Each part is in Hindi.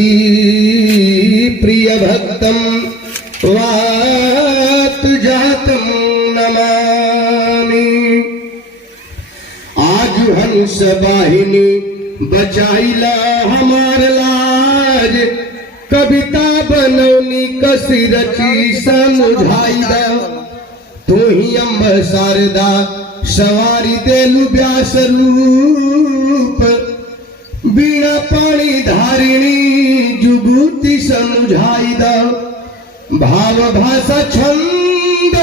अति प्रिय भक्तम वात जातम नमामि। आज हंस वाहिनी बचाइला हमार लाज, कविता बनौनी कसी रची समझाइदा। तू ही अम्ब शारदा सवारी देलु व्यास रूप, बीणा पानी धारिणी जुगुति समझाइदा। भाव भाषा छंद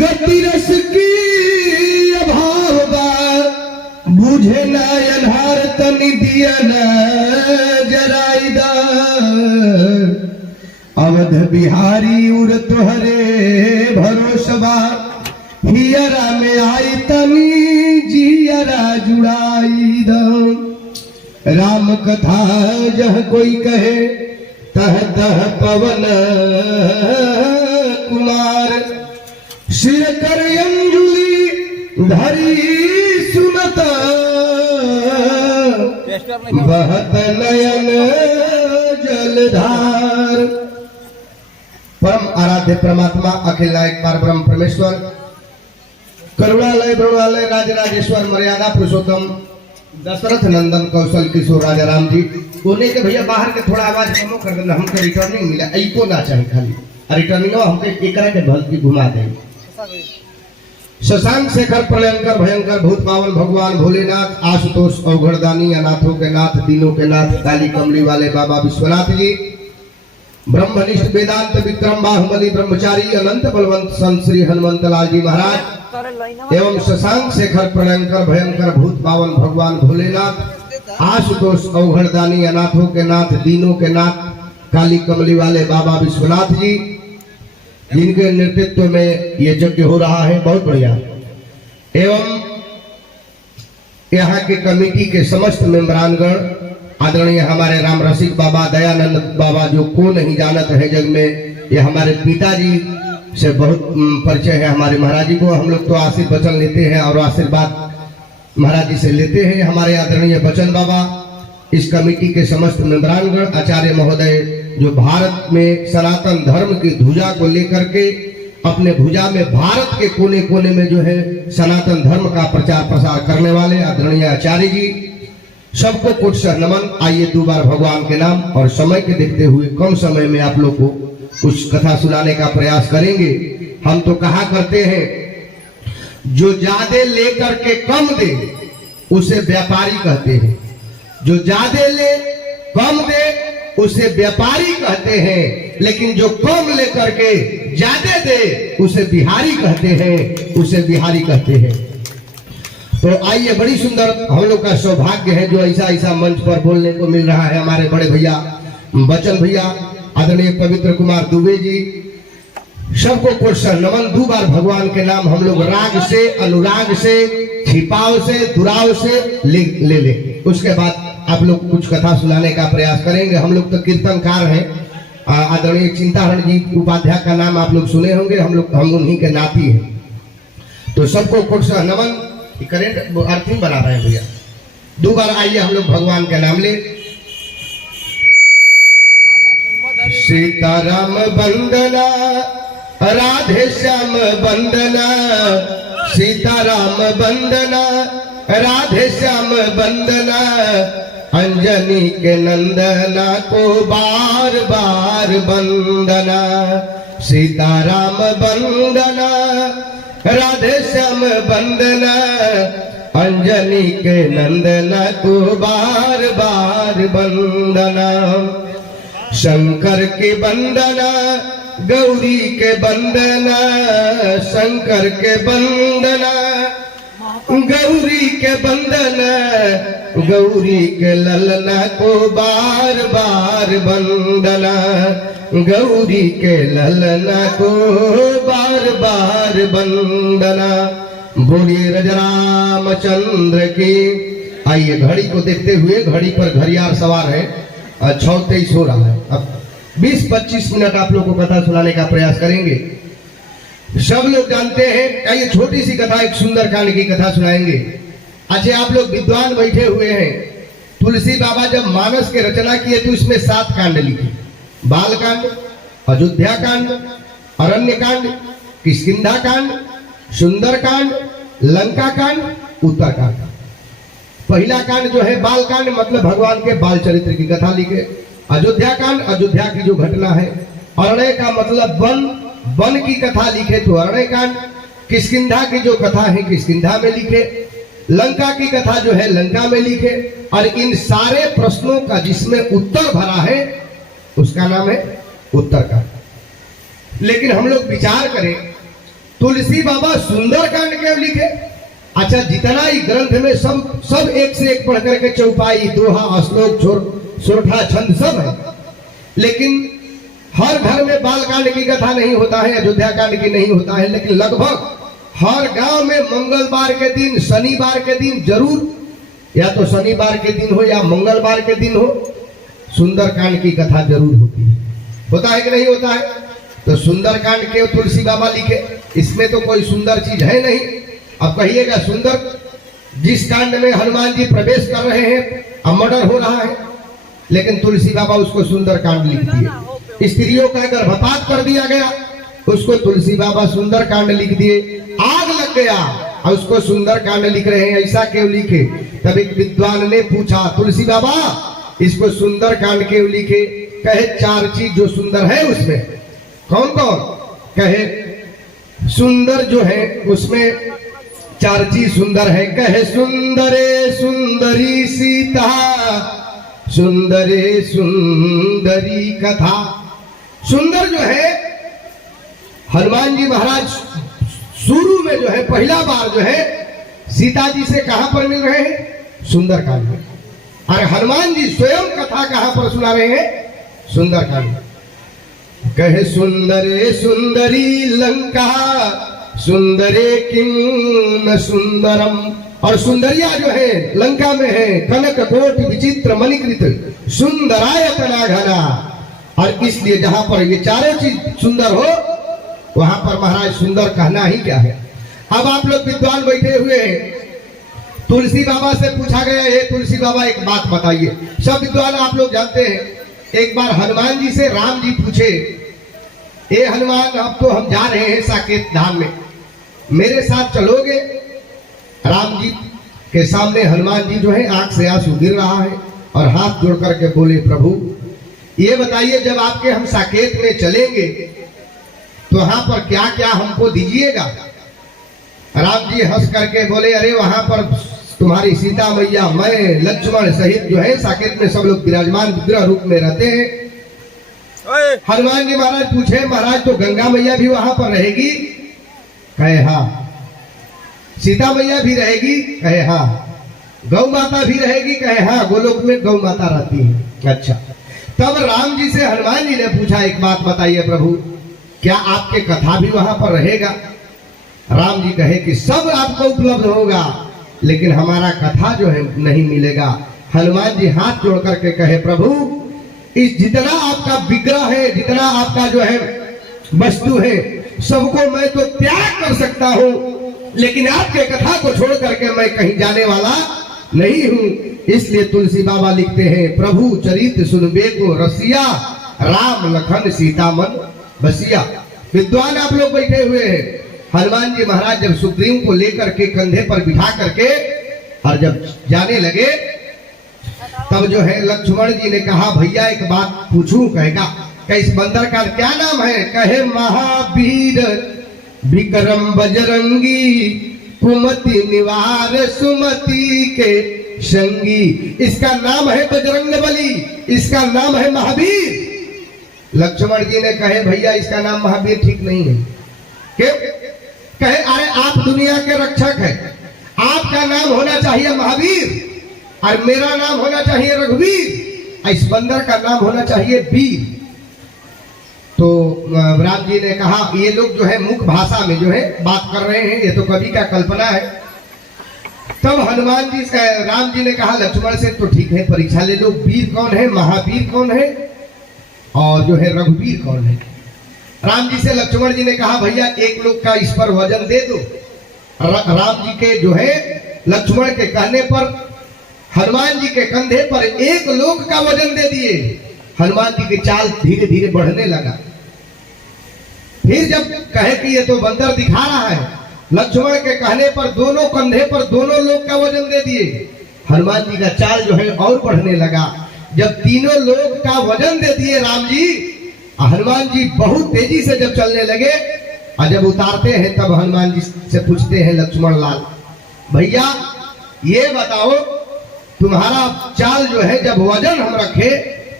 गति रस की अभाव बा, बुझे न अन्हार तनि दिया न जराइदा। अवध बिहारी उर तुहरे भरोसबा, हियरा में आई तनी जियरा जुड़ाइदा। राम कथा जह कोई कहे तह तह पवन कुमार, सिर कर अंजुली धरी सुनता, बहत नयन जलधार। परम आराध्य परमात्मा अखिल नायक पार ब्रह्म परमेश्वर, करुणालय ब्रह्मालय राजराजेश्वर मर्यादा पुरुषोत्तम दशरथ नंदन कौशल किशोर राजा राम जी। कोने के भैया बाहर के थोड़ा आवाज कम कर देना, हमके रिटर्निंग मिला ऐको ना चाहे खाली रिटर्निंग हमके एकरा के ढल की घुमा दे। शशांक शेखर प्रलयंकर भयंकर भूत पावन भगवान भोलेनाथ, आशुतोष अवघड़दानी अनाथों के नाथ दीनों के नाथ काली कमली वाले बाबा विश्वनाथ जी, ब्रह्मनिष्ठ वेदांत विक्रम बाहुबली ब्रह्मचारी अनंत बलवंत संत श्री हनुमंत लाल जी महाराज एवं शशांक शेखर प्रलयंकर भयंकर भूत पावन भगवान भोलेनाथ, आशुतोष अवघड़दानी अनाथों के नाथ दीनों के नाथ काली कमली वाले बाबा विश्वनाथ जी, जिनके नेतृत्व में ये यज्ञ हो रहा है, बहुत बढ़िया। एवं यहाँ के कमेटी के समस्त मेंबरानगण, आदरणीय हमारे राम रसिक बाबा दयानंद बाबा, जो को नहीं जानत है जग में, ये हमारे पिताजी से बहुत परिचय है। हमारे महाराज जी को हम लोग तो आशीर्वचन लेते हैं और आशीर्वाद महाराज जी से लेते हैं। हमारे आदरणीय बचन बाबा, इस कमेटी के समस्त मेंबरानगण, आचार्य महोदय, जो भारत में सनातन धर्म की ध्वजा को लेकर के अपने भुजा में भारत के कोने कोने में जो है सनातन धर्म का प्रचार प्रसार करने वाले आदरणीय आचार्य जी, सबको कोट से नमन। आइए दो बार भगवान के नाम और समय के देखते हुए कम समय में आप लोग को कुछ कथा सुनाने का प्रयास करेंगे। हम तो कहा करते हैं, जो ज्यादा लेकर के कम दे उसे व्यापारी कहते हैं, जो ज्यादा ले कम दे उसे व्यापारी कहते हैं, लेकिन जो कम लेकर के ज्यादा दे उसे बिहारी कहते हैं, उसे बिहारी कहते हैं। तो आइए, बड़ी सुंदर हम लोग का सौभाग्य है जो ऐसा ऐसा मंच पर बोलने को मिल रहा है। हमारे बड़े भैया बचन भैया, आदरणीय पवित्र कुमार दुबे जी, सबको कोट नमन। दो बार भगवान के नाम हम लोग राग से, अनुराग से, छिपाव से, दुराव से ले। उसके बाद आप लोग कुछ कथा सुनाने का प्रयास करेंगे। हम लोग तो कीर्तनकार हैं। आदरणीय चिंताहरण जी उपाध्याय का नाम आप लोग सुने होंगे, हम उन्हीं के नाती हैं। तो सबको कोट नमन। करेंट अर्थिंग बना रहे हैं भैया। दो बार आइए हम लोग भगवान का नाम ले। सीताराम वंदना, राधे श्याम वंदना, सीताराम वंदना, राधे श्याम वंदना, अंजनी के नंदना को बार बार वंदना। सीताराम वंदना, राधे श्याम वंदना, अंजनी के नंदना को बार बार वंदना। शंकर की वंदना, गौरी के वंदना, शंकर के वंदना, गौरी के वंदना, गौरी के ललना को बार बार वंदना, गौरी के ललना को बार बार वंदना। बोलिए रामचंद्र की। आइए, घड़ी को देखते हुए, घड़ी पर घड़ियाल सवार है, 6:23 हो रहा है। अब 20-25 मिनट आप लोग को कथा सुनाने का प्रयास करेंगे। सब लोग जानते हैं, ये छोटी सी कथा, एक सुंदर कांड की कथा सुनाएंगे। अच्छा, आप लोग विद्वान बैठे हुए हैं, तुलसी बाबा जब मानस के रचना किए तो इसमें 7 कांड लिखे, बाल कांड, अयोध्या कांड, अरण्य कांड, किष्किंधा कांड, सुंदर कांड, लंका कांड, उत्तर कांड। पहला कांड जो है बाल कांड, मतलब भगवान के बाल चरित्र की कथा लिखे। अयोध्या कांड, अयोध्या की जो घटना है। अरण्य का मतलब वन की कथा लिखे तो अरण्य कांड। किष्किंधा की जो कथा है किष्किंधा में लिखे। लंका की कथा जो है लंका में लिखे। और इन सारे प्रश्नों का जिसमें उत्तर भरा है उसका नाम है उत्तरकांड। लेकिन हम लोग विचार करें, तुलसी बाबा सुंदरकांड क्यों लिखे? अच्छा, जितना ही ग्रंथ में सब एक से एक पढ़ करके चौपाई, दोहा, श्लोक, सोरठा, छंद सब है, लेकिन हर घर में बालकांड की कथा नहीं होता है, अयोध्या कांड की नहीं होता है। लेकिन लगभग हर गांव में मंगलवार के दिन, शनिवार के दिन जरूर, या तो शनिवार के दिन हो या मंगलवार के दिन हो, सुंदरकांड की कथा जरूर होती है। होता है कि नहीं होता है? तो सुंदरकांड के तुलसी बाबा लिखे। इसमें तो कोई सुंदर चीज है नहीं। अब कहिएगा सुंदर, जिस कांड में हनुमान जी प्रवेश कर रहे हैं, अब मर्डर हो रहा है, लेकिन तुलसी बाबा उसको सुंदरकांड लिख दिए। स्त्रियों का गर्भपात कर दिया गया, उसको तुलसी बाबा सुंदरकांड लिख दिए। आग लग गया और उसको सुंदरकांड लिख रहे हैं। ऐसा क्यों लिखे? तब एक विद्वान ने पूछा, तुलसी बाबा इसको सुंदरकांड क्यों लिखे? कहे 4 चीज जो सुंदर है उसमें। कौन कौन? कहे सुंदर जो है उसमें 4 चीज सुंदर है। कहे सुंदरे सुंदरी सीता, सुंदरे सुंदरी कथा। सुंदर जो है, हनुमान जी महाराज शुरू में जो है पहला बार जो है सीता जी से कहां पर मिल रहे हैं? सुंदरकांड में। और हनुमान जी स्वयं कथा कहां पर सुना रहे हैं? सुंदरकांड में। कहे सुंदरे सुंदरी लंका, सुंदरे किम न सुंदरम। और सुंदरिया जो है लंका में है, कनक कोटि विचित्र मणिकृत सुंदरायतना घना। और इसलिए जहां पर ये चारों चीज सुंदर हो, वहां पर महाराज सुंदर कहना ही क्या है। अब आप लोग विद्वान बैठे हुए हैं, तुलसी बाबा से पूछा गया, ये तुलसी बाबा एक बात बताइए। सब विद्वान आप लोग जानते हैं। एक बार हनुमान जी से राम जी पूछे, ए हनुमान, अब तो हम जा रहे हैं साकेत धाम में, मेरे साथ चलोगे? राम जी के सामने हनुमान जी जो है आंख से आंसू गिर रहा है और हाथ जोड़ करके बोले, प्रभु ये बताइए, जब आपके हम साकेत में चलेंगे तो वहां पर क्या क्या हमको दीजिएगा? राम जी हंस करके बोले, अरे वहां पर तुम्हारी सीता मैया, मैं, लक्ष्मण सहित जो है साकेत में सब लोग विराजमान विग्रह रूप में रहते हैं। हनुमान जी महाराज पूछे, महाराज तो गंगा मैया भी वहां पर रहेगी? कहे हाँ। सीता मैया भी रहेगी? कहे हाँ। गौ माता भी रहेगी? कहे हाँ, गोलोक में गौ माता रहती है। अच्छा, तब राम जी से हनुमान जी ने पूछा, एक बात बताइए प्रभु, क्या आपके कथा भी वहां पर रहेगा? राम जी कहे कि सब आपको उपलब्ध होगा, लेकिन हमारा कथा जो है नहीं मिलेगा। हनुमान जी हाथ जोड़ करके कहे, प्रभु इस जितना आपका विग्रह है, जितना आपका जो है वस्तु है, सबको मैं तो त्याग कर सकता हूँ, लेकिन आपके कथा को छोड़ करके मैं कहीं जाने वाला नहीं हूँ। इसलिए तुलसी बाबा लिखते हैं, प्रभु चरित सुनबे को रसिया, राम लखन सीता मन बसिया। विद्वान आप लोग बैठे हुए हैं। हनुमान जी महाराज जब सुग्रीव को लेकर के कंधे पर बिठा करके और जब जाने लगे, तब जो है लक्ष्मण जी ने कहा, भैया एक बात पूछूं? कहेगा, इस बंदर का क्या नाम है? कहे महावीर विक्रम बजरंगी, कुमति निवार सुमति के संगी। इसका नाम है बजरंग बली, इसका नाम है महावीर। लक्ष्मण जी ने कहे, भैया इसका नाम महावीर ठीक नहीं है। क्यों? कहे, अरे आप दुनिया के रक्षक हैं, आपका नाम होना चाहिए महावीर और मेरा नाम होना चाहिए रघुवीर, इस बंदर का नाम होना चाहिए वीर। तो राम जी ने कहा, ये लोग जो है मुख भाषा में जो है बात कर रहे हैं, ये तो कवि का कल्पना है। तब हनुमान जी से राम जी ने कहा लक्ष्मण से, तो ठीक है परीक्षा ले लो, वीर कौन है, महावीर कौन है और जो है रघुवीर कौन है। राम जी से लक्ष्मण जी ने कहा, भैया एक लोग का इस पर वजन दे दो। राम जी के जो है लक्ष्मण के कहने पर हनुमान जी के कंधे पर एक लोक का वजन दे दिए। हनुमान जी की चाल धीरे धीरे बढ़ने लगा। फिर जब कहे कि ये तो बंदर दिखा रहा है, लक्ष्मण के कहने पर दोनों कंधे पर दोनों लोग का वजन दे दिए। हनुमान जी का चाल जो है और बढ़ने लगा। जब तीनों लोग का वजन दे दिए राम जी, हनुमान जी बहुत तेजी से जब चलने लगे, और जब उतारते हैं तब हनुमान जी से पूछते हैं लक्ष्मण लाल, भैया ये बताओ तुम्हारा चाल जो है जब वजन हम रखे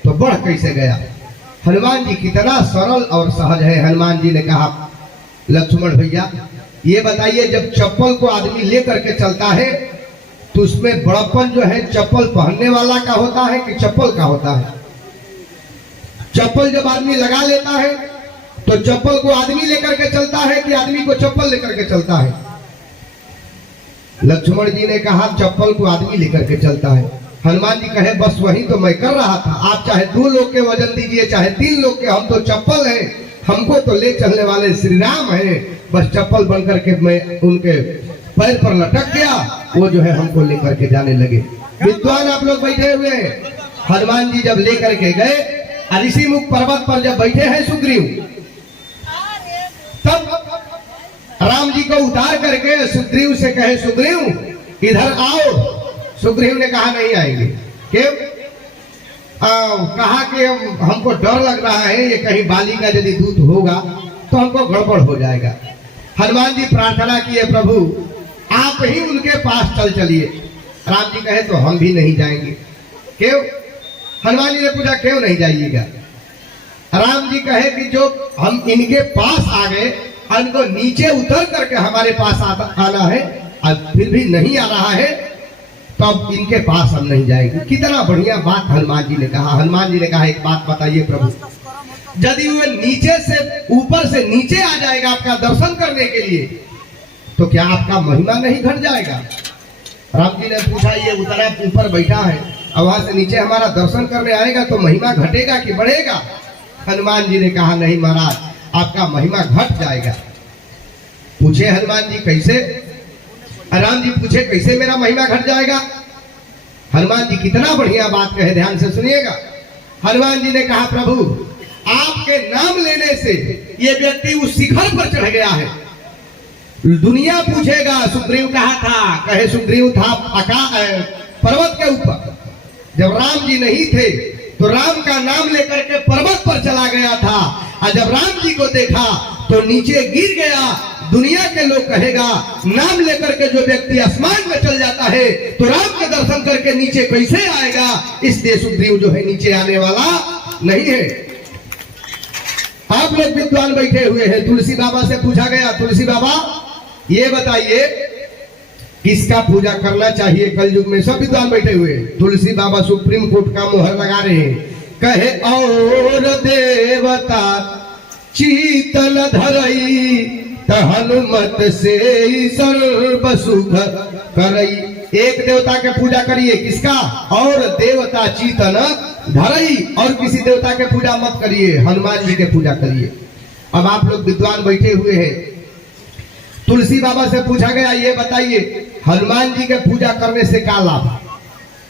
तो बढ़ कैसे गया? हनुमान जी कितना सरल और सहज है। हनुमान जी ने कहा, लक्ष्मण भैया ये बताइए, जब चप्पल को आदमी लेकर के चलता है तो उसमें बड़प्पन जो है चप्पल पहनने वाला का होता है कि चप्पल का होता है? चप्पल जब आदमी लगा लेता है तो चप्पल को आदमी लेकर के चलता है कि आदमी को चप्पल लेकर के चलता है? लक्ष्मण जी ने कहा, चप्पल को आदमी लेकर के चलता है। हनुमान जी कहे, बस वही तो मैं कर रहा था। आप चाहे 2 लोग के वजन दीजिए, चाहे 3 लोग के, हम तो चप्पल हैं, हमको तो ले चलने वाले श्री राम हैं। बस चप्पल बनकर के मैं उनके पैर पर लटक गया, वो जो है हमको लेकर के जाने लगे। विद्वान आप लोग बैठे हुए हैं। हनुमान जी जब लेकर के गए ऋषिमुख पर्वत पर, जब बैठे हैं सुग्रीव, तब राम जी को उतार करके सुग्रीव से कहे, सुग्रीव इधर आओ। सुग्रीव ने कहा, नहीं आएंगे। क्यों? कहा कि हमको डर लग रहा है, ये कहीं बाली का यदि दूत होगा तो हमको गड़बड़ हो जाएगा। हनुमान जी प्रार्थना किए, प्रभु आप ही उनके पास चल चलिए। राम जी कहे, तो हम भी नहीं जाएंगे। क्यों? हनुमान जी ने पूछा, क्यों नहीं जाइएगा? राम जी कहे कि जो हम इनके पास आ गए, इनको नीचे उतर करके हमारे पास आना है, और फिर भी नहीं आ रहा है, तब इनके पास हम नहीं जाएंगे। कितना बढ़िया बात हनुमान जी ने कहा। हनुमान जी ने कहा, एक बात बताइए प्रभु, यदि वो नीचे से ऊपर से नीचे आ जाएगा आपका दर्शन करने के लिए, तो क्या आपका महिमा नहीं घट जाएगा? राम जी ने पूछा, ये उतना ऊपर बैठा है और वहां से नीचे हमारा दर्शन करने आएगा तो महिमा घटेगा कि बढ़ेगा? हनुमान जी ने कहा, नहीं महाराज, आपका महिमा घट जाएगा। पूछे हनुमान जी, कैसे? राम जी पूछे, कैसे मेरा महिमा घट जाएगा? हनुमान जी कितना बढ़िया बात कहे, ध्यान से सुनिएगा। हनुमान जी ने कहा, प्रभु आपके नाम लेने से ये व्यक्ति उस शिखर पर चढ़ गया है। दुनिया पूछेगा, सुग्रीव कहा था? कहे, सुग्रीव था पर्वत के ऊपर। जब राम जी नहीं थे तो राम का नाम लेकर के पर्वत पर चला गया था, और जब राम जी को देखा तो नीचे गिर गया। दुनिया के लोग कहेगा, नाम लेकर के जो व्यक्ति आसमान में चल जाता है तो राम के दर्शन करके नीचे कैसे आएगा? इसलिए सुग्रीव जो है नीचे आने वाला नहीं है। आप लोग विद्वान बैठे हुए हैं। तुलसी बाबा से पूछा गया, तुलसी बाबा ये बताइए किसका पूजा करना चाहिए कलयुग में? सब विद्वान बैठे हुए हैं। तुलसी बाबा सुप्रीम कोर्ट का मुहर लगा रहे हैं। कहे, और देवता चीतन धरई, हनुमत से सर्व सुख करई। एक देवता के पूजा करिए, किसका? और देवता चीतन धरई, और किसी देवता के पूजा मत करिए, हनुमान जी के पूजा करिए। अब आप लोग विद्वान बैठे हुए हैं। तुलसी बाबा से पूछा गया, ये बताइए हनुमान जी के पूजा करने से क्या लाभ?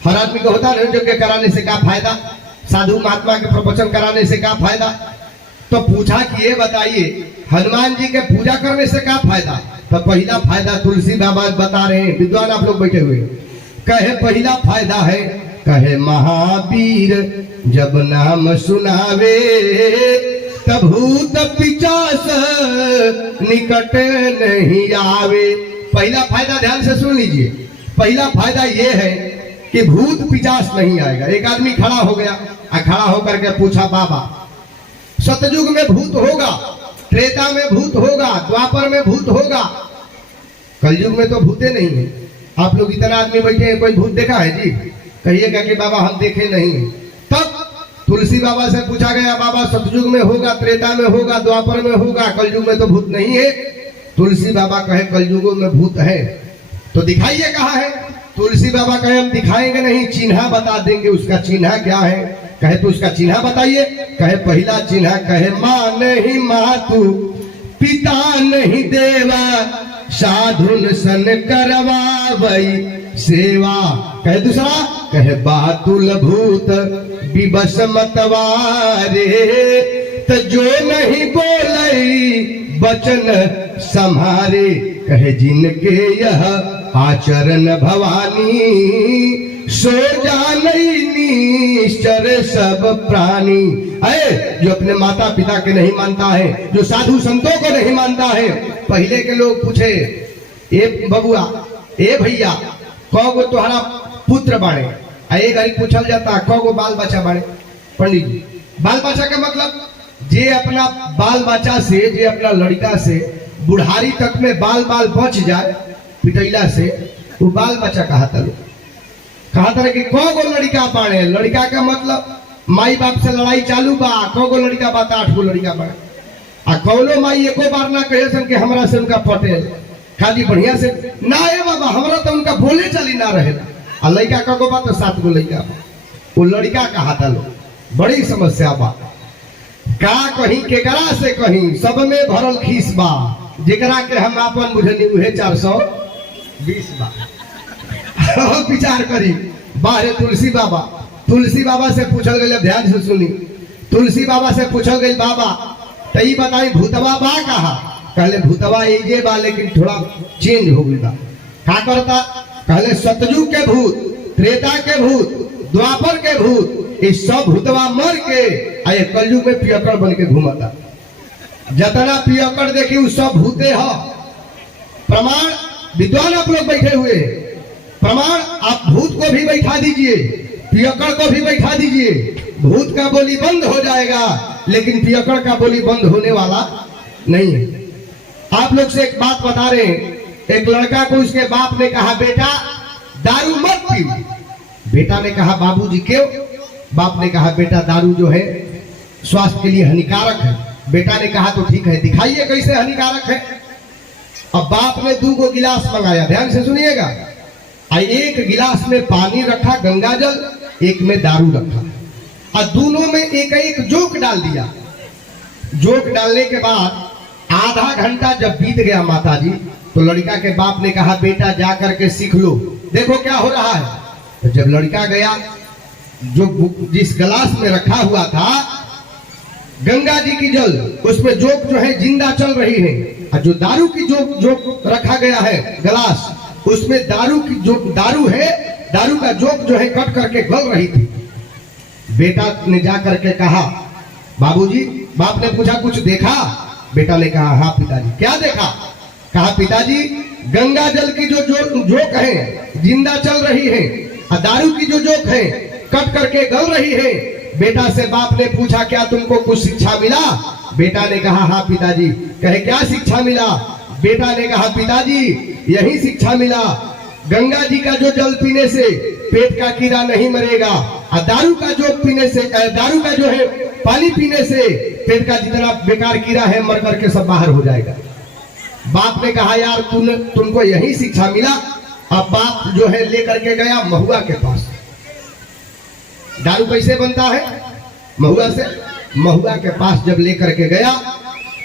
हर आदमी को होता है यज्ञ कराने से क्या फायदा, साधु महात्मा के प्रवचन कराने से क्या फायदा? तो पूछा कि ये बताइए हनुमान जी के पूजा करने से क्या फायदा? तो पहला फायदा तुलसी बाबा बता रहे हैं। विद्वान आप लोग बैठे हुए। कहे, पहला फायदा है, कहे महावीर जब नाम सुनावे, तब भूत पिचास निकट नहीं आवे। पहला फायदा ध्यान से सुन लीजिए। पहला फायदा ये है कि भूत पिचास नहीं आएगा। एक आदमी खड़ा हो गया, खड़ा होकर के पूछा, बाबा सतयुग में भूत होगा, त्रेता में भूत होगा, द्वापर में भूत होगा, कलयुग में तो भूते नहीं है। आप लोग इतना आदमी बैठे हैं, कोई भूत देखा है जी? कहिएगा कि बाबा हम देखे नहीं। तब तुलसी बाबा से पूछा गया, बाबा सतयुग में होगा, त्रेता में होगा, द्वापर में होगा, कलयुग में तो भूत नहीं है। तुलसी बाबा कहे, कलयुग में भूत है तो दिखाइए कहाँ है? तुलसी बाबा कहे, हम दिखाएंगे नहीं, चिन्ह बता देंगे। उसका चिन्ह क्या है? कहे, तो उसका चिन्ह बताइए। कहे, पहला चिन्ह, कहे माँ नहीं मातु, पिता नहीं देवा, साधुन सन करवा वही सेवा। कहे दूसरा, कहे बातुल भूत विवश मतवारे, तो जो नहीं बोलई बचन संहारे, कहे जिनके यह आचरण भवानी, सो जानई निश्चर सब प्राणी। अरे जो अपने माता पिता के नहीं मानता है, जो साधु संतों को नहीं मानता है। पहले के लोग पूछे, ए बबुआ, ए भैया, कौगो तुम्हारा पुत्र बाड़े? एक घड़ी पूछल जाता कौगो बाल बच्चा बाड़े? पंडित जी, बाल बच्चा का मतलब जे अपना बाल बच्चा से, जे अपना लड़का से बुढ़ारी तक में बाल बाल बच जाए पिटैला से, वो बाल बच्चा कहता लोग। कहा था कि कौगो लड़का बाड़े? लड़का का मतलब माई बाप से लड़ाई चालू बा, कौगो लड़का बा? 8 गो लड़का बाड़े। आ कौनो माई एको बार ना कहे सन कि हमरा से उनका पटेल, खाली बढ़िया से ना है बाबा, हमरा तो उनका बोले चली ना रहे। आ लड़का कगो बा? तो 7 गो लड़का बा। वो लड़का कहा था लोग, बड़ी समस्या बा। का कहीं केकरा से कहीं, सब में भरल खीस बा, जेकरा के हम अपन बुझनी उहे 420 बा। विचार करी बाहरे तुलसी बाबा, तुलसी बाबा से पूछल गई, ध्यान से सुनी, तुलसी बाबा से पूछल गई, बाबा तई बताई भूतवा बा कहा? कहले भूतवा ये बा, लेकिन थोड़ा चेंज हो गई बा। का करता? कहले सतयुग के भूत, त्रेता के भूत, द्वापर के भूत, इस सब भूतवा मर के आए कलयुग में पियकड़ बन के घूमता। जतना पियकड़ देखी उस सब भूते ह। प्रमाण विद्वान आप लोग बैठे हुए, प्रमाण आप भूत को भी बैठा दीजिए, पियकड़ को भी बैठा दीजिए, भूत का बोली बंद हो जाएगा, लेकिन पियकड़ का बोली बंद होने वाला नहीं है। आप लोग से एक बात बता रहे हैं, एक लड़का को उसके बाप ने कहा, बेटा दारू मत पी। बेटा ने कहा, बाबूजी क्यों? बाप ने कहा, बेटा दारू जो है स्वास्थ्य के लिए हानिकारक है। बेटा ने कहा, तो ठीक है, दिखाइए कैसे हानिकारक है। अब बाप ने 2 गो गिलास मंगाया, ध्यान से सुनिएगा। एक गिलास में पानी रखा गंगा जल, एक में दारू रखा, और दोनों में एक एक जोक डाल दिया। जोक डालने के बाद आधा घंटा जब बीत गया माताजी, तो लड़का के बाप ने कहा, बेटा जा करके सीख लो, देखो क्या हो रहा है। तो जब लड़का गया, जो जिस गिलास में रखा हुआ था गंगा जी की जल, उसमें जोक जो है जिंदा चल रही है, और जो दारू की जोक रखा गया है गिलास, उसमें दारू की जो दारू है, दारू का जोक जो है कट करके गल रही थी। बेटा ने जा करके कहा, बाबूजी, बाप ने पूछा कुछ देखा? बेटा ने कहा, हाँ पिताजी। क्या देखा? कहा, पिताजी गंगा जल की जो जोक है जिंदा चल रही है, और दारू की जो जोक है कट करके गल रही है। बेटा से बाप ने पूछा, क्या तुमको कुछ शिक्षा मिला? बेटा ने कहा, हाँ पिताजी। कहे, क्या शिक्षा मिला? बेटा ने कहा, पिताजी यही शिक्षा मिला, गंगा जी का जो जल पीने से पेट का कीड़ा नहीं मरेगा, और दारू का जो पीने से, दारू का जो है पानी पीने से पेट का जितना बेकार कीड़ा है मर करके सब बाहर हो जाएगा। बाप ने कहा, यार तुमको यही शिक्षा मिला। अब बाप जो है लेकर के गया महुआ के पास। दारू कैसे बनता है? महुआ से। महुआ के पास जब लेकर के गया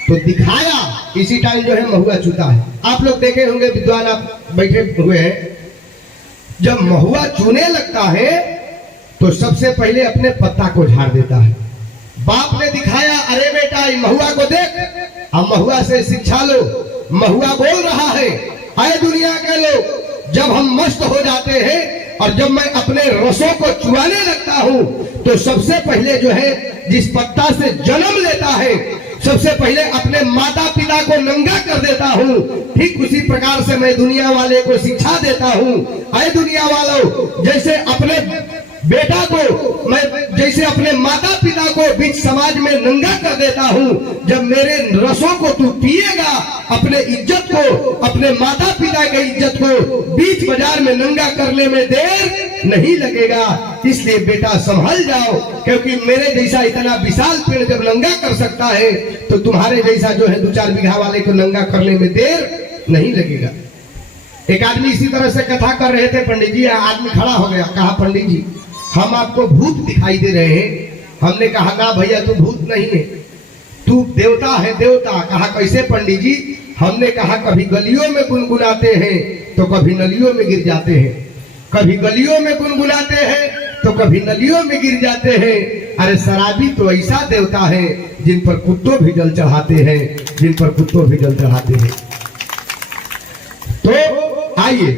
तो दिखाया, इसी टाइम जो है महुआ चूता है। आप लोग देखे होंगे, विद्वान आप बैठे हुए हैं, जब महुआ चूने लगता है तो सबसे पहले अपने पत्ता को झाड़ देता है। बाप ने दिखाया, अरे बेटा महुआ को देख, अब महुआ से शिक्षा लो। महुआ बोल रहा है, आए दुनिया के लोग, जब हम मस्त हो जाते हैं और जब मैं अपने रसों को चुराने लगता हूं, तो सबसे पहले जो है जिस पत्ता से जन्म लेता है, सबसे पहले अपने माता पिता को नंगा कर देता हूँ। ठीक उसी प्रकार से मैं दुनिया वाले को शिक्षा देता हूँ, अरे दुनिया वालों, जैसे अपने बेटा को मैं, जैसे अपने माता पिता को बीच समाज में नंगा कर देता हूँ, जब मेरे रसों को तू पिएगा, अपने इज्जत को, अपने माता पिता के इज्जत को बीच बाजार में नंगा करने में देर नहीं लगेगा। इसलिए बेटा संभल जाओ, क्योंकि मेरे जैसा इतना विशाल पेड़ जब नंगा कर सकता है, तो तुम्हारे जैसा जो है 2-4 बीघा वाले को नंगा करने में देर नहीं लगेगा। एक आदमी इसी तरह से कथा कर रहे थे, पंडित जी, आदमी खड़ा हो गया, कहा, पंडित जी हम आपको भूत दिखाई दे रहे हैं। हमने कहा, ना भैया तू भूत नहीं है, तू देवता है, देवता। कहा, कैसे पंडित जी? हमने कहा, कभी गलियों में गुनगुनाते हैं तो कभी नलियों में गिर जाते हैं। कभी गलियों में गुनगुनाते हैं तो कभी नलियों में गिर जाते हैं। अरे शराबी तो ऐसा देवता है जिन पर कुत्तों भी जल चढ़ाते हैं, जिन पर कुत्तों भी जल चढ़ाते हैं। तो आइए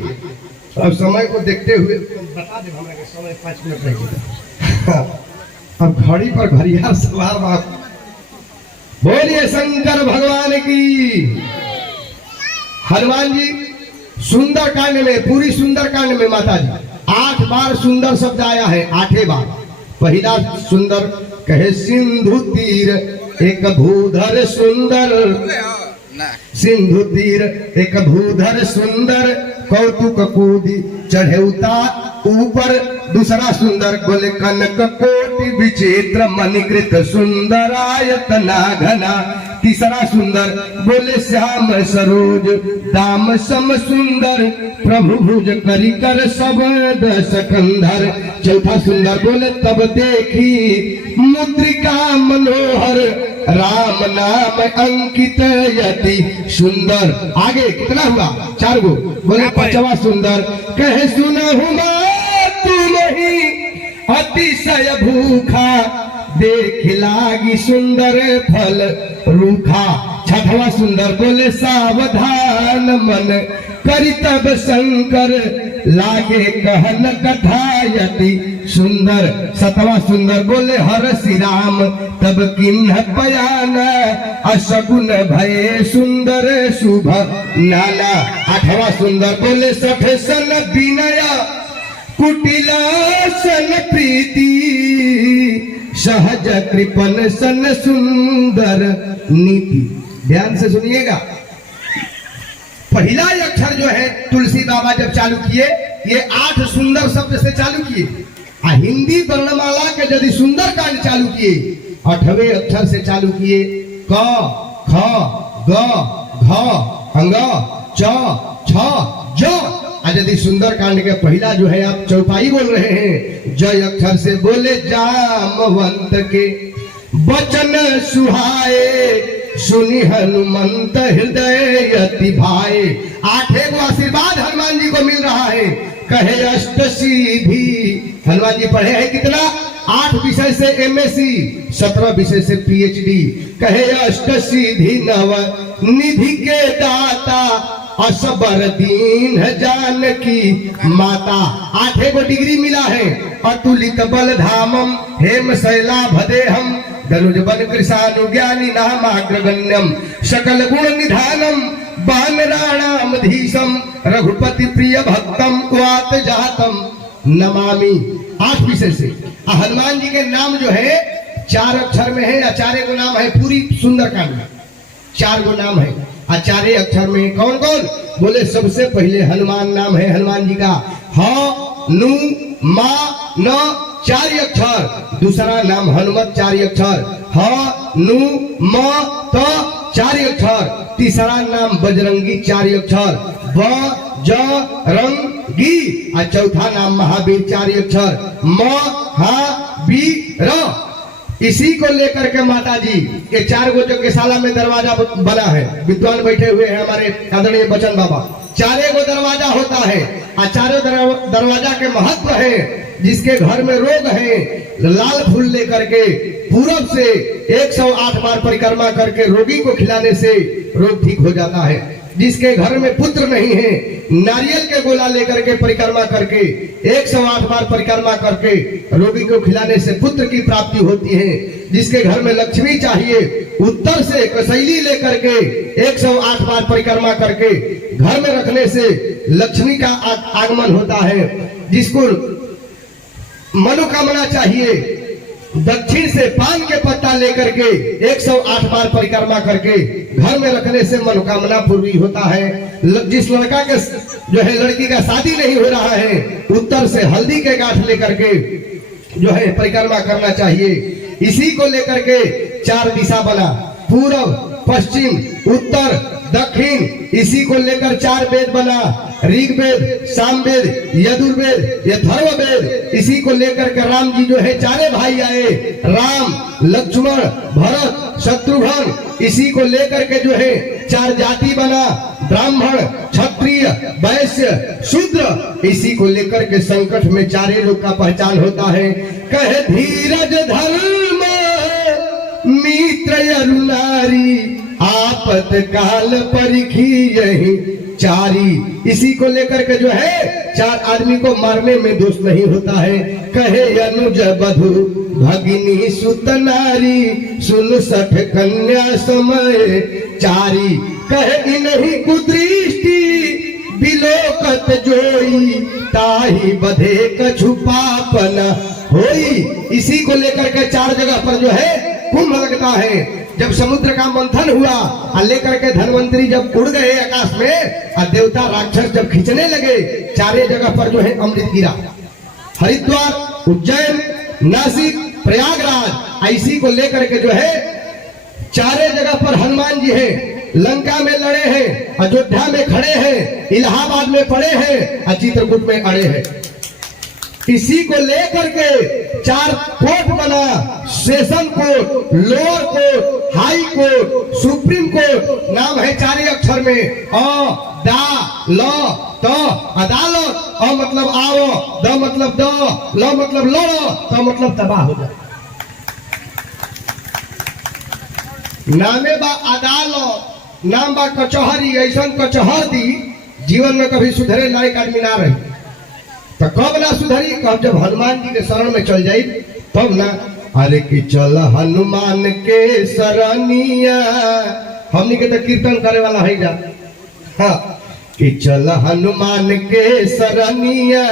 अब समय को देखते हुए बता दे हमारे समय 5 मिनट रह गया। अब घड़ी पर घड़ियाल सवार बात। बोलिए शंकर भगवान की। हनुमान जी सुंदर कांड में, पूरी सुंदर कांड में माता जी 8 बार सुंदर शब्द आया है, 8 बार। पहला सुंदर कहे सिंधु तीर एक भूधर सुंदर, सिंधु तीर एक भूधर सुंदर कौतुक कूदी चढ़ेउता ऊपर। दूसरा सुंदर बोले कनक कोटि विचित्र मणिकृत सुंदरायतना घना। तीसरा सुंदर बोले श्याम सरोज दाम सम सुंदर प्रभु भुज करी कर सब दस कंधर। चौथा सुंदर बोले तब देखी मुद्रिका मनोहर राम नाम अंकित यति सुंदर। आगे कितना हुआ? 4 गो। बोले 5वां सुंदर कहे सुनहु तू नहीं अतिशय भूखा देख लागी सुंदर फल रूखा। 6वां सुंदर बोले सावधान मन करी तब शंकर लागे कहन कथायति सुंदर। 7वां सुंदर बोले हर श्री राम तब किन्ह पयान अशकुन भये सुंदर शुभ नाना। 8वां सुंदर बोले सठ सन विनय कुटिला सन प्रीति सहज कृपन सन सुंदर नीति। ध्यान से सुनिएगा। पहला अक्षर जो है तुलसी बाबा जब चालू किए ये 8 सुंदर शब्द से चालू किए। हिंदी वर्णमाला के यदि सुंदर कांड चालू किए 8वें अक्षर से चालू किए। क ख ग घ अंग च छ ज। यदि सुंदर कांड के पहला जो है आप चौपाई बोल रहे हैं, जय अक्षर से बोले जामवंत के वचन सुहाए सुनी हनुमंत हृदय यति भाए। 8 गो आशीर्वाद हनुमान जी को मिल रहा है। कहे अष्ट सीधी। हनुमान जी पढ़े हैं कितना? 8 विषय से MSc, 17 विषय से PhD। कहे अष्ट सीधी नव निधि के दाता असबर दीन जानकी माता। 8 गो डिग्री मिला है। अतुलित बल धामम हेम शैला भदेहम धनुज बन कृषानु ज्ञानी नामाग्रगण्यम सकल गुण निधानम बानराणाम धीशम रघुपति प्रिय भक्तम वात जातम नमामि। 8 विषय से हनुमान जी के नाम जो है 4 अक्षर में है। 4 गो नाम है पूरी सुंदर कांड में। 4 गो नाम है 4 अक्षर में। कौन कौन? बोले सबसे पहले हनुमान नाम है हनुमान जी का ह नु मा न 4 अक्षर। दूसरा नाम हनुमत 4 अक्षर ह नु म त 4 अक्षर। तीसरा नाम बजरंगी 4 अक्षर ब ज रंगी। और चौथा नाम महावीर 4 अक्षर म हा बी र। इसी को लेकर के माता जी के 4 गो जो केशाला में दरवाजा बना है, विद्वान बैठे हुए हैं हमारे आदरणीय बचन बाबा। 4 गो दरवाजा होता है और 4 दरवाजा के महत्व है। जिसके घर में रोग है लाल फूल लेकर के पूरब से 108 बार परिक्रमा करके रोगी को खिलाने से रोग ठीक हो जाता है। जिसके घर में पुत्र नहीं है नारियल के गोला लेकर के परिक्रमा करके 108 बार परिक्रमा करके रोगी को खिलाने से पुत्र की प्राप्ति होती है। जिसके घर में लक्ष्मी चाहिए उत्तर से कसैली लेकर के 108 बार परिक्रमा करके घर में रखने से लक्ष्मी का आगमन होता है। जिसको मनोकामना चाहिए दक्षिण से पान के पत्ता लेकर के 108 बार परिक्रमा करके घर में रखने से मनोकामना पूरी होता है। जिस लड़का के जो है लड़की का शादी नहीं हो रहा है उत्तर से हल्दी के गांठ लेकर के जो है परिक्रमा करना चाहिए। इसी को लेकर के 4 दिशा बना, पूर्व पश्चिम उत्तर दक्षिण। इसी को लेकर 4 वेद बना, ऋग्वेद सामवेद यजुर्वेद अथर्ववेद। इसी को लेकर के राम जी जो है 4 भाई आए, राम लक्ष्मण भरत शत्रुघ्न। इसी को लेकर के जो है 4 जाति बना, ब्राह्मण क्षत्रिय वैश्य, शूद्र, इसी को लेकर के संकट में चारे लोग का पहचान होता है। कहे धीरज धर्म मित्र अरुणारी, आपत काल परिखी यही चारी। इसी को लेकर के जो है चार आदमी को मारने में दोष नहीं होता है। कहे अनुज बधु भगिनी सुत नारी, सुन सठ कन्या समय चारी। कहे इन्हीं कुदृष्टि बिलोकत जोई, ताही बधे कछु पापन होई। इसी को लेकर के चार जगह पर जो है कुंभ लगता है। जब समुद्र का मंथन हुआ और लेकर के धनवंतरी जब उड़ गए आकाश में और देवता राक्षस जब खींचने लगे, चारे जगह पर जो है अमृत गिरा। हरिद्वार, उज्जैन, नासिक, प्रयागराज, इसी को लेकर के जो है चारे जगह पर हनुमान जी हैं। लंका में लड़े हैं, अयोध्या में खड़े हैं, इलाहाबाद में पड़े हैं और चित्रकूट में अड़े हैं। इसी को लेकर के चार कोर्ट बना, session court, lower court, high court, supreme court. नाम है चारे अक्षर में अ, दा, ल, त। अदालत, अ मतलब आओ, द मतलब द, ल मतलब लड़ो, त मतलब तबाह हो जाए। नामे बा अदालत, नाम बा कचहरी। ऐसा कचहरी जीवन में कभी सुधरे लायक आदमी ना रही। तो कब ना सुधरी? कब जब हनुमान जी के शरण में चल जाई तब ना। अरे कि चल हनुमान के शरणिया, हमनी के तो कीर्तन करे वाला है जा। हाँ, कि चल हनुमान के शरणिया,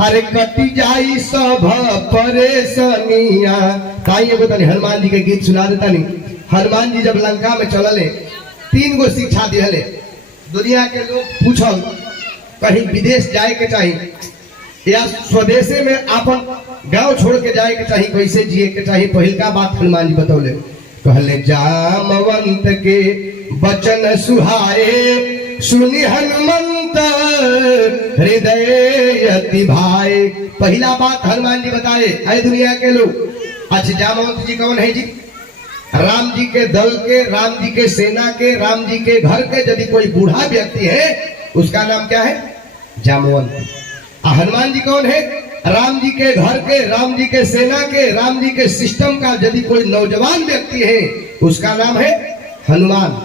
अरे कटी जाई सब परेशानिया। ताई एगो तनी हनुमान जी के गीत सुना देता नहीं। हनुमान जी जब लंका में चलले 3 गो शिक्षा दिहले। दुनिया के लोग पूछल कहीं विदेश जाए के चाहिए या स्वदेशे में अपन गांव छोड़ के जाए के चाहिए, कैसे जिए के चाहिए। पहिलका बात हनुमान जी बतौले। कहले जामवंत के वचन सुहाए, सुनी हनुमंत हृदय अति भाए। पहला बात हनुमान जी बताए है दुनिया के लोग। अच्छा, जामवंत जी कौन है जी? राम जी के दल के, राम जी के सेना के, राम जी के घर के यदि कोई बूढ़ा व्यक्ति है उसका नाम क्या है? जामवंत। हनुमान जी कौन है? राम जी के घर के, राम जी के सेना के, राम जी के सिस्टम का यदि कोई नौजवान व्यक्ति है उसका नाम है हनुमान।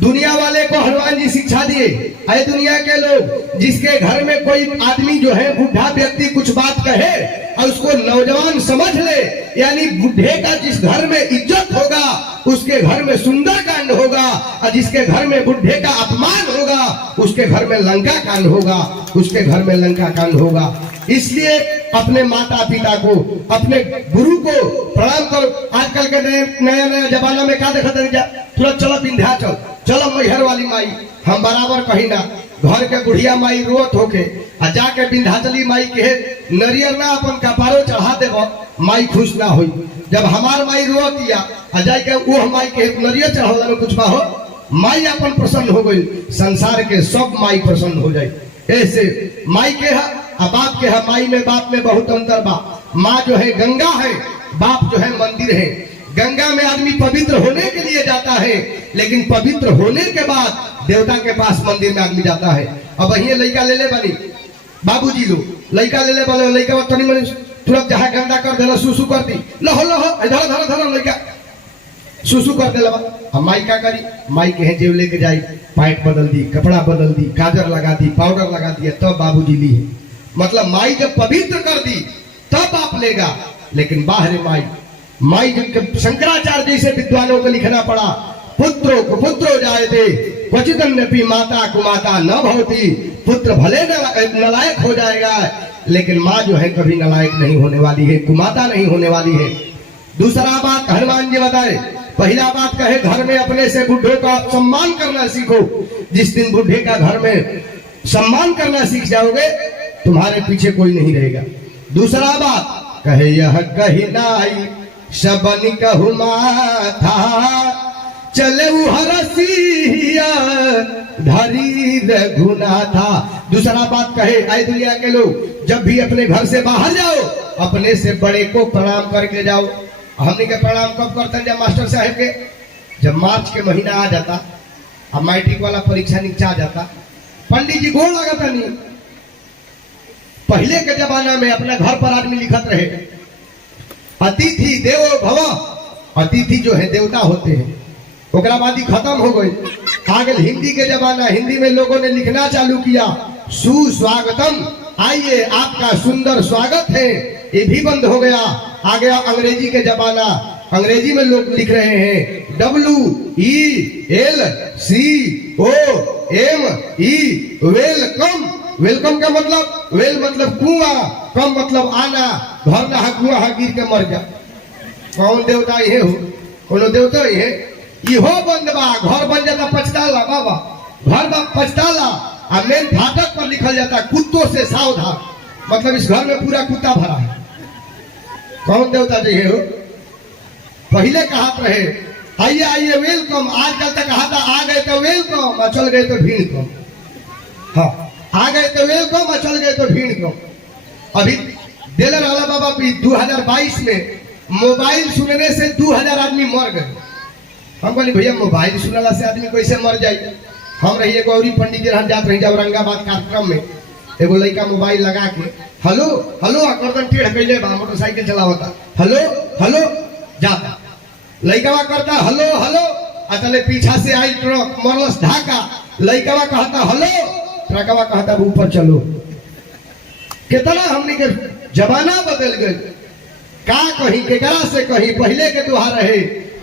दुनिया वाले को हनुमान जी शिक्षा दिए। अरे दुनिया के लोग, जिसके घर में कोई आदमी जो है बूढ़ा व्यक्ति कुछ बात कहे और उसको नौजवान समझ ले, यानी बूढ़े का जिस घर में इज्जत होगा उसके घर में सुंदर कांड होगा, और जिसके घर में बूढ़े का अपमान होगा उसके घर में लंका कांड होगा, उसके घर में लंका कांड होगा। इसलिए अपने माता पिता को, अपने गुरु को प्रणाम करो। आजकल के नया नया जमाना में क्या देखते हैं? थोड़ा चलो विंध्याचल, चलो मैहर वाली माई। हम बराबर कहीं ना घर के बुढ़िया माई रोत होके आ जाके विंध्याचली माई के नरियर ना अपन कपारो चढ़ा देव, माई खुश ना हुई। जब हमार माई रोतिया आ जाके वो माई के नरियर चढ़ावला में कुछ बा हो, माई अपन प्रसन्न हो गई। संसार के सब माई प्रसन्न हो जाए। ऐसे माई के है आ बाप के है। माई में बाप में बहुत अंतर बा। माँ जो है गंगा है, बाप जो है मंदिर है। गंगा में आदमी पवित्र होने के लिए जाता है, लेकिन पवित्र होने के बाद देवता के पास मंदिर में आदमी जाता है। अब वही लड़का ले ले बनी बाबूजी लो, लड़का ले ले बने, लड़का तनी मनी तुरंत जहाँ गंदा कर देला, सुसु कर दी, लहो लहो धर धर धर लड़का सुसु कर देला। अब माई क्या करी? माई के है जेब लेके जाई, पैंट बदल दी, कपड़ा बदल दी, काजर लगा दी, पाउडर लगा दिया, तब बाबूजी ली है। मतलब माई जब पवित्र कर दी तब बाप लेगा। लेकिन बाहर माई जब शंकराचार्य जैसे विद्वानों को लिखना पड़ा, पुत्रो को पुत्रो जायते क्वचिदन्यपि माता कुमाता न भवति। पुत्र भले नलायक हो जाएगा, लेकिन माँ जो है कभी नलायक नहीं होने वाली है, कुमाता नहीं होने वाली है। दूसरा बात हनुमान जी बताए। पहला बात कहे घर में अपने से बुढ़े का सम्मान करना सीखो। जिस दिन बुढ़े का घर में सम्मान करना सीख जाओगे तुम्हारे पीछे कोई नहीं रहेगा। दूसरा बात कहे यह कही नाई सबन कहु माथा, चले हरसिया धरी रघुनाथा। दूसरा बात कहे आए दुनिया के लोग, जब भी अपने घर से बाहर जाओ अपने से बड़े को प्रणाम करके जाओ। हमने के प्रणाम कब करते हैं? जब मास्टर साहब के, जब मार्च के महीना आ जाता, अब मैट्रिक वाला परीक्षा नीचा आ जाता, पंडित जी गोड़ लगता नहीं। पहले के जमाना में अपना घर पर आदमी लिखत रहे अतिथि देवो भव। अतिथि जो है देवता होते हैं। ओकरा बाद ही खत्म हो गई। आ गए हिंदी के जमाना। हिंदी में लोगों ने लिखना चालू किया सुस्वागतम, आइए आपका सुंदर स्वागत है, ये भी बंद हो गया। आ गया अंग्रेजी के जमाना। अंग्रेजी में लोग लिख रहे हैं WELCOME, वेलकम। वेलकम का मतलब वेल मतलब कुआं, कम मतलब आना। घर नहा कुआं हा गिर के मर जा। कौन देवता ये हो? कोनो देवता ये इहो बंद बा। घर बन जाता पछताला बाबा, घर बा पछताला। और मेन फाटक पर लिखल जाता कुत्तों से सावधान, मतलब इस घर में पूरा कुत्ता भरा है। कौन देवता चाहिए हो? पहले कहा रहे आइए आइए वेलकम। आजकल तक कहा था आ गए तो वेलकम और चल गए तो भीड़ कम। हाँ, आ गए तो वेलकम और चल गए तो भीड़ कम। अभी दिल वाला बाबा भी 2022 में मोबाइल सुनने से 2000 आदमी मर गए। हम बोले भैया मोबाइल सुनला से आदमी कैसे मर जाए? हम रहिए गौरी पंडित जी हम जाते रही औरंगाबाद कार्यक्रम में। एगो लड़का मोबाइल लगा के हेलो हेलो गर्दन टेढ़ कैले बा, मोटरसाइकिल चलावता, हेलो हेलो जाता। लड़का करता हेलो हेलो, अतले पीछा से आई ट्रक मरलस ढाका। लड़का कहता हेलो, ट्रकवा कहता ऊपर चलो। कितना हमने के जमाना बदल गए। का कहीं केकरा से कहीं पहले के दुहा रहे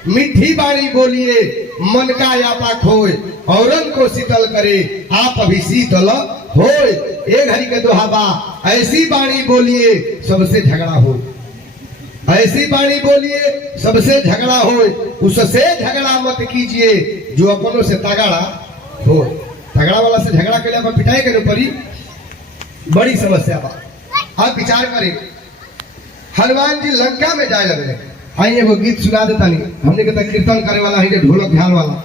मीठी बाणी बोलिए मन का यापा खोए, औरन को शीतल करे आप अभी शीतल होए। एक घड़ी के दुहा बा ऐसी बाणी बोलिए सबसे झगड़ा हो, ऐसी बाणी बोलिए सबसे झगड़ा हो। उससे झगड़ा मत कीजिए जो अपनों से तगड़ा हो। तगड़ा वाला से झगड़ा के लिए पिटाई के ऊपर बड़ी समस्या बा। आप विचार करें हनुमान जी लंका में जाए लगे। आइए वो गीत सुना देता नहीं हमने कहता कीर्तन करे वाला है ढोलक ध्यान वाला।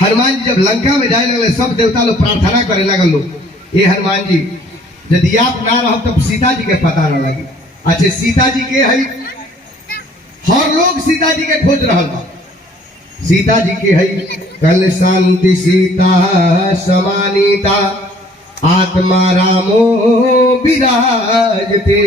हनुमान जी जब लंका में जाए लगे सब देवता लोग प्रार्थना करे लगल लोग, ये हनुमान जी यदि आप ना रहो तब सीता जी के पता न लगे। अच्छा सीता जी के है, हर लोग सीता जी के खोज रहा बा। सीता जी के है कल शांति सीता समानीता आत्मा रामो विराजते।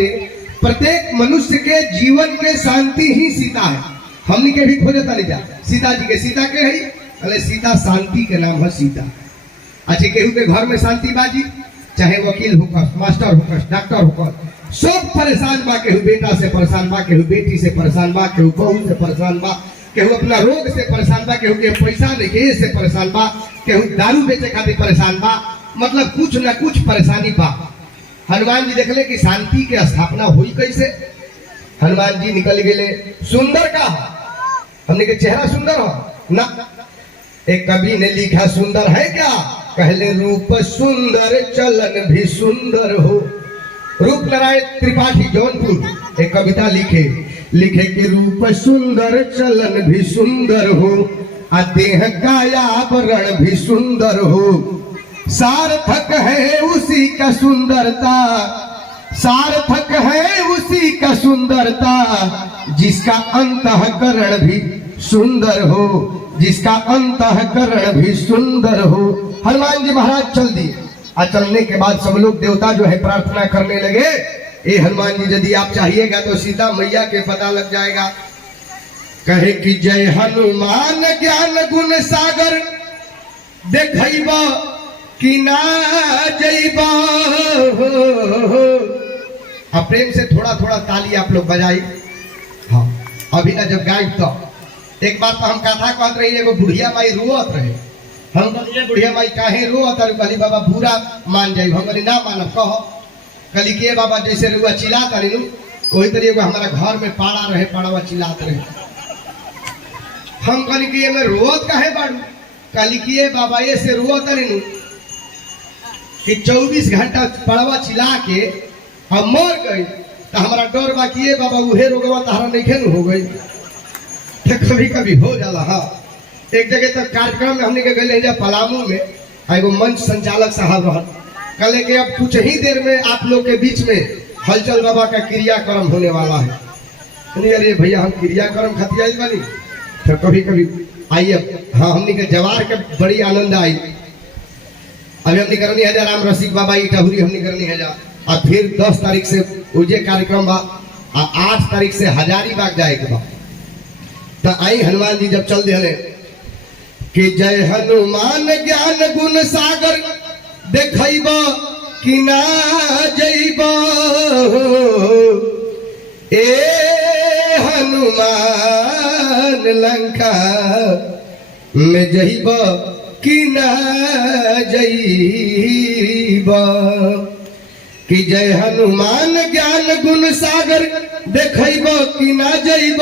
प्रत्येक मनुष्य के जीवन के शांति ही सीता है। हमने के भी खोजता नहीं जा सीता जी के। सीता के है अरे सीता शांति के नाम है सीता। अच्छा केहू के घर में शांति बाजी, चाहे वकील होकर, मास्टर होकर, डॉक्टर होकर, सब परेशान बा। केहू बेटा से परेशान बा, केहू बेटी से परेशान बा, केहू बहू से परेशान बा, केहू अपना रोग से परेशान बा, केहू के पैसा नहीं से परेशान बा, केहू दारू बेचे खातिर परेशान बा। मतलब कुछ न कुछ परेशानी बा। हनुमान जी देखले कि शांति के स्थापना हुई कैसे। हनुमान जी निकल गए। सुंदर का हमने के चेहरा सुंदर हो ना। एक कवि ने लिखा सुंदर है क्या, कहले रूप सुंदर चलन भी सुंदर हो। रूप नारायण त्रिपाठी जौनपुर एक कविता लिखे कि रूप सुंदर चलन भी सुंदर हो, देह कायावरण भी सुंदर हो। सार्थक है उसी का सुंदरता, सार्थक है उसी का सुंदरता, जिसका अंतःकरण भी सुंदर हो, जिसका अंतःकरण भी सुंदर हो। हनुमान जी महाराज चल दिए। चलने के बाद सब लोग देवता जो है प्रार्थना करने लगे, ए हनुमान जी यदि आप चाहिएगा तो सीता मैया के पता लग जाएगा। कहे कि जय हनुमान ज्ञान गुण सागर, देखैबा कि ना जैबा। अब प्रेम से थोड़ा थोड़ा ताली आप लोग बजाई। हाँ अभी ना जब गाय तो एक बार तो हम कथा कहते रही, एगो बुढ़िया माई रोअत रहे। हम कहलिए बुढ़िया माई काहे रोअत? कहली बाबा बुरा मान जाई। हम कहली ना मानब कहो। कहली के बाबा जैसे रुआ चिल्लाता रही वही तरीके हमारा घर में पाड़ा रहे, पाड़वा चिल्लात रहे। हम कहली कि मैं रोअत काहे बाड़ू? कहली कि बाबा ये से रोअत रही कि 24 घंटा पड़वा चिल्ला के हम मर गई तो हमारा डर बा कि बाबा उहे रोगवा तहरा नहीं हो गई। तो कभी कभी हो जाला। हाँ एक जगह तक कार्यक्रम में हमने गए पलामू में, एगो मंच संचालक साहब रह कहले कि अब कुछ ही देर में आप लोग के बीच में हलचल बाबा का क्रियाक्रम होने वाला है। अरे भैया हम क्रियाक्रम खातिर आई बनी। तो कभी कभी आइए। हाँ हमने के जवार के बड़ी आनंद आई। अभी हमने करनी है राम रसिक बाबा की टहुरी हमने करनी है और फिर 10 तारीख से उजे कार्यक्रम बा 8 तारीख से हजारीबाग जाए के बा। तो आई हनुमान जी जब चल दिले कि जय हनुमान ज्ञान गुण सागर देखब कि ना जइब ए हनुमान लंका में जइब कि ना जइब कि जय हनुमान ज्ञान गुण सागर देखब कि ना जइब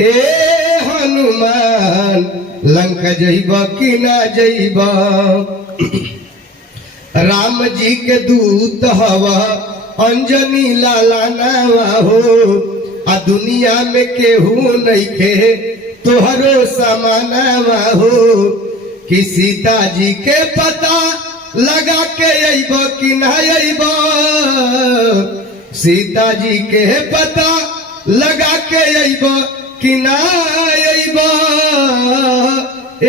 ए हनुमान लंका जइब कि ना जइब। राम जी के दूत हवा अंजनी लाला नावा हो आ दुनिया में केहू नहीं खे तोहरो समानावा हो कि सीता जी के पता लगा के अइब कि ना अइब सीता जी के पता लगा के अइब कि ना अइब ए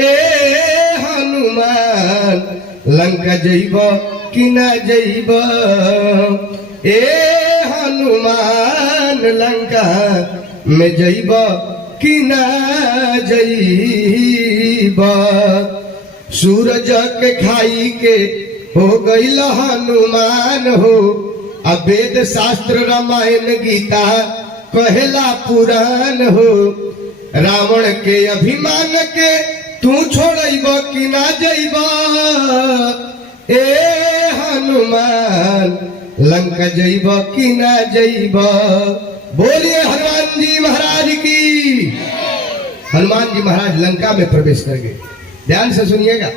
हनुमान लंका जइब कि ना जइब ए हनुमान लंका में जइब कि ना जइब। सूरज के खाई के हो गईल हनुमान हो अब वेद शास्त्र रामायण गीता कहेला पुराण हो रावण के अभिमान के तू छोड़ब कि ना जइब ए हनुमान लंका जइब कि ना जइब। बोलिए हनुमान जी महाराज की। हनुमान जी महाराज लंका में प्रवेश कर गए, ध्यान से सुनिएगा।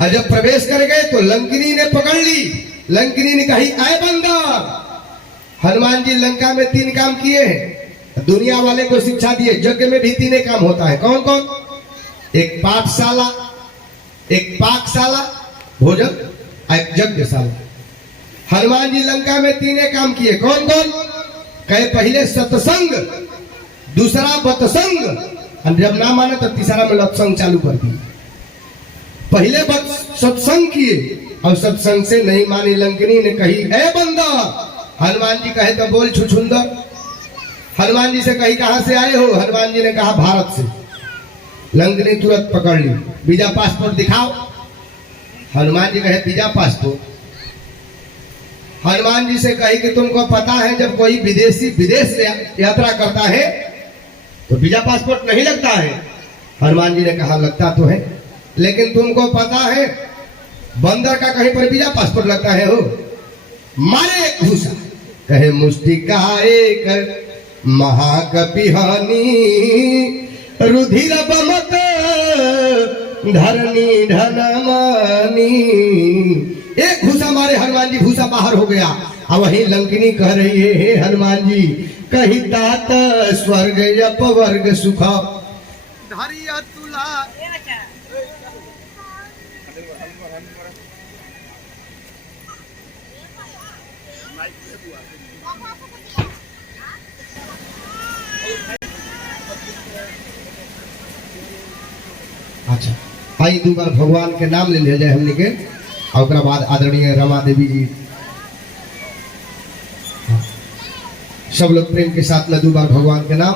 और जब प्रवेश कर गए तो लंकिनी ने पकड़ ली। लंकिनी ने कही आए बंदर। हनुमान जी लंका में 3 काम किए हैं, दुनिया वाले को शिक्षा दिए। यज्ञ में भी 3 काम होता है। कौन कौन? एक पाठशाला, एक पाकशाला भोजन, एक यज्ञशाला। हनुमान जी लंका में 3 काम किए। कौन कौन? कहे पहले सत्संग, दूसरा बतसंग, और जब ना माने तो तीसरा में लत्संग चालू कर दिए। पहले सत्संग किए और सत्संग से नहीं मानी लंकिनी ने कही ए बंदा। हनुमान जी कहे तो बोल छुछुंदर। हनुमान जी से कही कहां से आए हो? हनुमान जी ने कहा भारत से। लंकिनी तुरंत पकड़ ली। वीजा पासपोर्ट दिखाओ। हनुमान जी कहे वीजा पासपोर्ट। हनुमान जी से कही कि तुमको पता है जब कोई विदेशी विदेश से यात्रा करता है तो वीजा पासपोर्ट नहीं लगता है। हनुमान जी ने कहा लगता तो है, लेकिन तुमको पता है बंदर का कहीं पर वीजा पासपोर्ट लगता है? हो मारे एक घूसा। कहे मुष्टिका एक महाकपिहानी रुधिर बमत धरनी धनमानी। एक घूसा मारे हनुमान जी, घूसा बाहर हो गया। अब वही लंकिनी कह रही है हे हनुमान जी कही तात स्वर्ग अपवर्ग सुख धरिया तुला। अच्छा आई 2 बार भगवान के नाम ले लिया जाए हमने के, और बाद आदरणीय रमा देवी जी सब लोग प्रेम के साथ में 2 बार भगवान के नाम।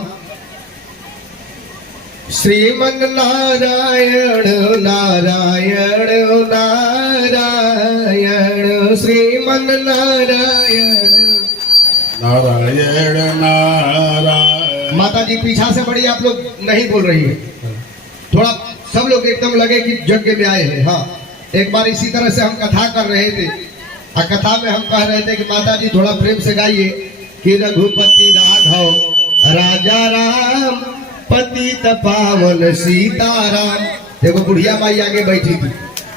श्रीमन नारायण नारायण नारायण श्रीमन नारायण नारायण नारायण। माता जी पीछा से बड़ी आप लोग नहीं बोल रही है, थोड़ा सब लोग एकदम लगे कि यज्ञ में आए हैं। हाँ, एक बार इसी तरह से हम कथा कर रहे थे और कथा में हम कह रहे थे कि माता जी थोड़ा प्रेम से गाइए कि रघुपति राघव राजा राम पतित पावन सीताराम। देखो बुढ़िया माई आगे बैठी थी,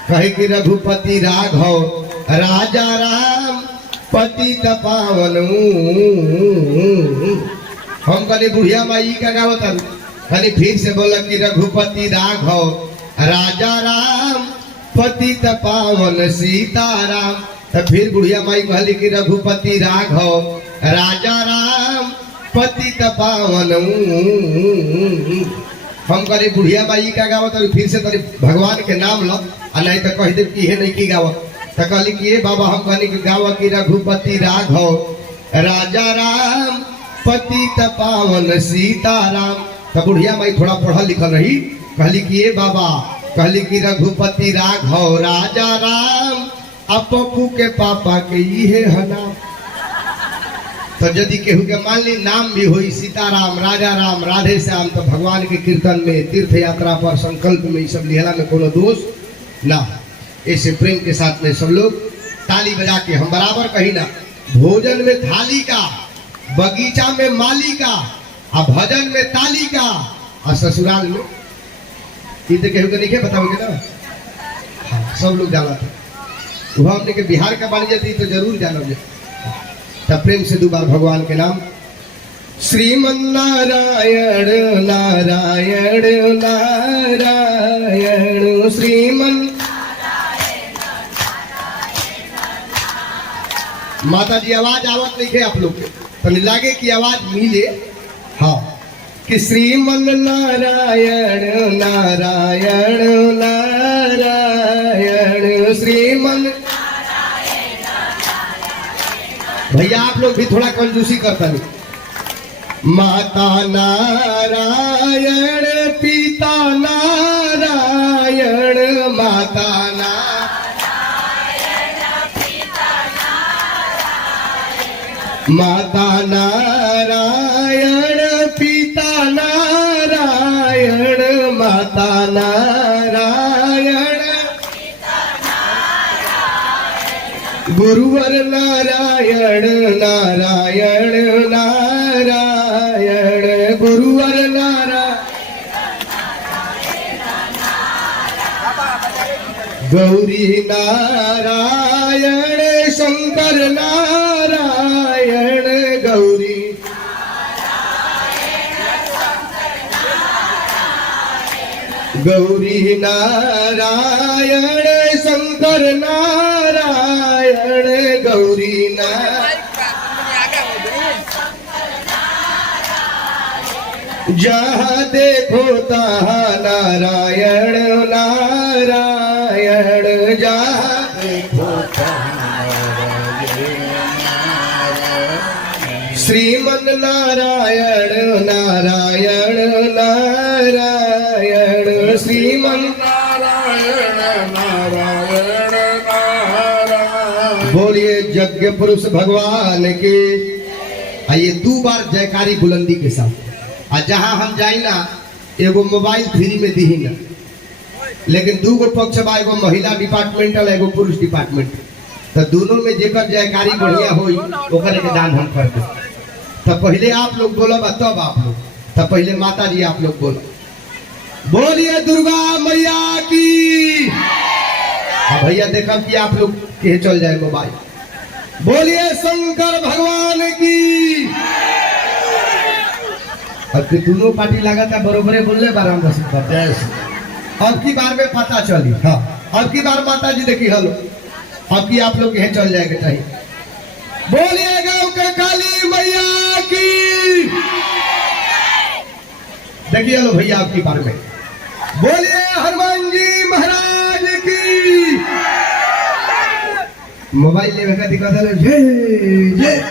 कहे कि रघुपति राघव राजा राम पतित पावन। हम कहले बुढ़िया माई का गावत खाली फिर से बोला कि रघुपति राघव राजा राम पतित पावन सीताराम। तब फिर बुढ़िया माई कहली कि रघुपति राघव राजा राम पतित पावन। हम करी बुढ़िया माई का गावत फिर से तरी भगवान के नाम लो आ नहीं तो कह दे कि हे नहीं की गावत तो कहली कि ये बाबा हम कहनी कि गावा की रघुपति राघव राजा राम पतित पावन सीताराम। तो बुढ़िया माई थोड़ा पढ़ा लिखल रही, कहली कि ये बाबा, कहली कि रघुपति राघव राजा राम अब पप्पू के पापा के ये है नाम। तो यदि केहू के मान ली नाम भी हुई सीताराम राजा राम राधे श्याम तो भगवान के कीर्तन में तीर्थ यात्रा पर संकल्प में ये सब लिहला में कोनो दोष ना। ऐसे प्रेम के साथ में सब लोग ताली बजा के हम बराबर कही ना, भोजन में थाली का, बगीचा में माली का, और भजन में ताली का, और ससुराल में ये तो केहू के नहीं बताओगे ना। हाँ, सब लोग जाना था वह हमने के बिहार का बानी जाती तो जरूर जानोगे। तब प्रेम से दो बार भगवान के नाम श्रीमन नारायण नारायण नारायण श्रीमन। माता जी आवाज आवत नहीं है आप लोग के तो लागे कि आवाज मिले। हाँ कि श्रीमन नारायण नारायण नारायण श्रीमन। भैया आप लोग भी थोड़ा कंजूसी करता नहीं। माता नारायण पिता नारायण माता नारायण पिता नारायण माता नारायण पिता नारायण माता नारायण गुरुवर नारायण नारायण नारायण गुरुवर नारायण गौरी नारायण शंकर नारायण गौरी गौरी नारायण शंकर नारायण गौरी नारायण जहाँ देखो तहाँ नारायण नारायण जहाँ देखो श्रीमन नारायण नारायण नारायण श्रीमन नारायण नारायण नारायण। बोलिए यज्ञ पुरुष भगवान के। आइए दो बार जयकारी बुलंदी के साथ। और जहां हम जाई ना एगो मोबाइल फ्री में दी ना, लेकिन दो गो पक्ष बा, एगो महिला डिपार्टमेंटल एगो पुरुष डिपार्टमेंट। तो दोनों में जेकर जयकारी बढ़िया होई ओकर के दान हम कर दे। तो पहले आप लोग बोलो तब आप लोग, तब पहले माता जी आप लोग बोलो। बोलिए दुर्गा मैया की। भैया देखा कि आप लोग के चल जाए मोबाइल। बोलिए शंकर भगवान की। अब की दोनों पार्टी लगा था बरोबरे बोलने बाराम बस अब की बार में पता चली। हाँ अब की बार माता जी देखी हलो, अब की आप लोग यह चल जाएगा चाहिए। बोलिए गाँव के काली मैया की। देखिए हलो भैया आपकी बार में। बोलिए हनुमान जी महाराज की। मोबाइल लेवे का दिक्कत है जय जय।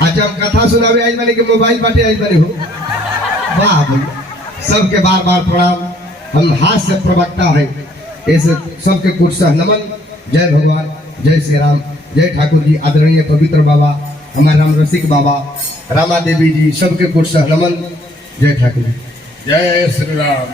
अच्छा हम कथा सुनावे आज बने कि मोबाइल बाटे आज बने हो। वाह भैया सबके बार बार प्रणाम। हम हास्य प्रवक्ता है ऐसे सबके कुछ नमन। जय भगवान, जय श्री राम, जय ठाकुर जी, आदरणीय पवित्र बाबा, हमारे राम रसिक बाबा, रामा देवी जी, सबके कुछ नमन। जय ठाकुर जी, जय श्री राम।